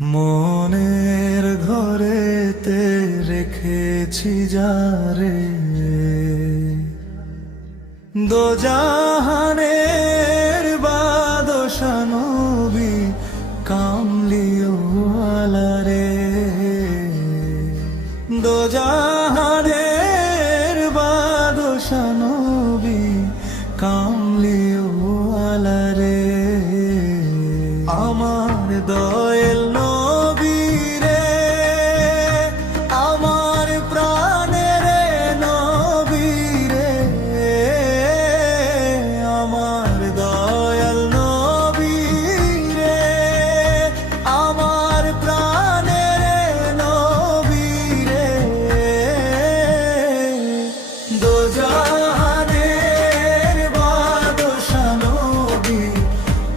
মনের ঘরেতে রেখেছি যারে, দোজাহানের বাদশা নবী কামলিওয়ালা রে। দোজাহানের বাদশা নবী কামলিওয়ালা রে। আমার দয়াল নবী রে, আমার প্রাণের নবী রে, আমার দয়াল নবী রে, আমার প্রাণের নবী রে। দোজাহানের বাদশা নবী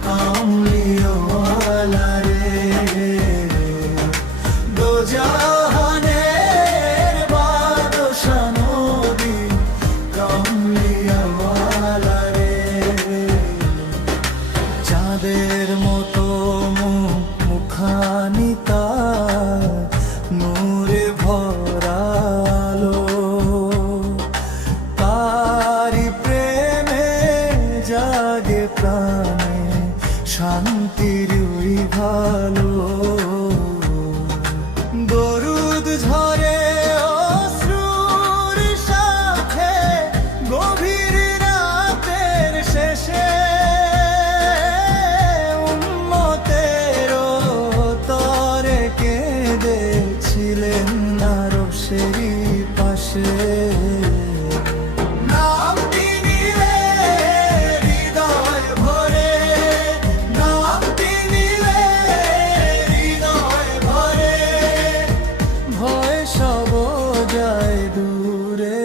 কামলিওয়ালা রে। দোজাহানের বাদশা নবী কামলিওয়ালা রে। চাঁদের মতো মুখখানি তার নূরে ভরালো, তারি প্রেমে জাগে প্রাণে শান্তির ওই ভালো। দরুদ ঝরে অশ্রুর সাথে গভীর রাতের শেষে, উম্মতের তরে কেঁদেছিলেন আরশেরই পাশে। সব যায় দূরে।